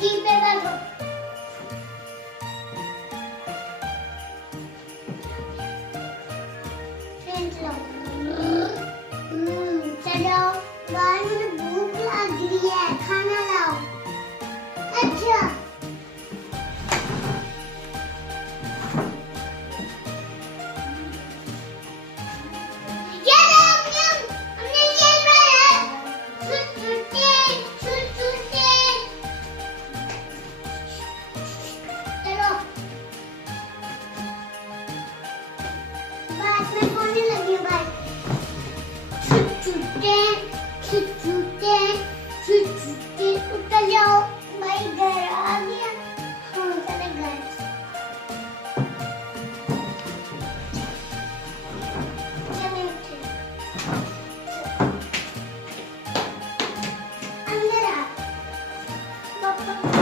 जी पे बैठो। चलो बाहर मुझे भूख लग रही है, खाना लाओ। अच्छा उतर जाओ भाई, घर आ गया। हाँ चले घर। चले उठे। अंदर आ पापा।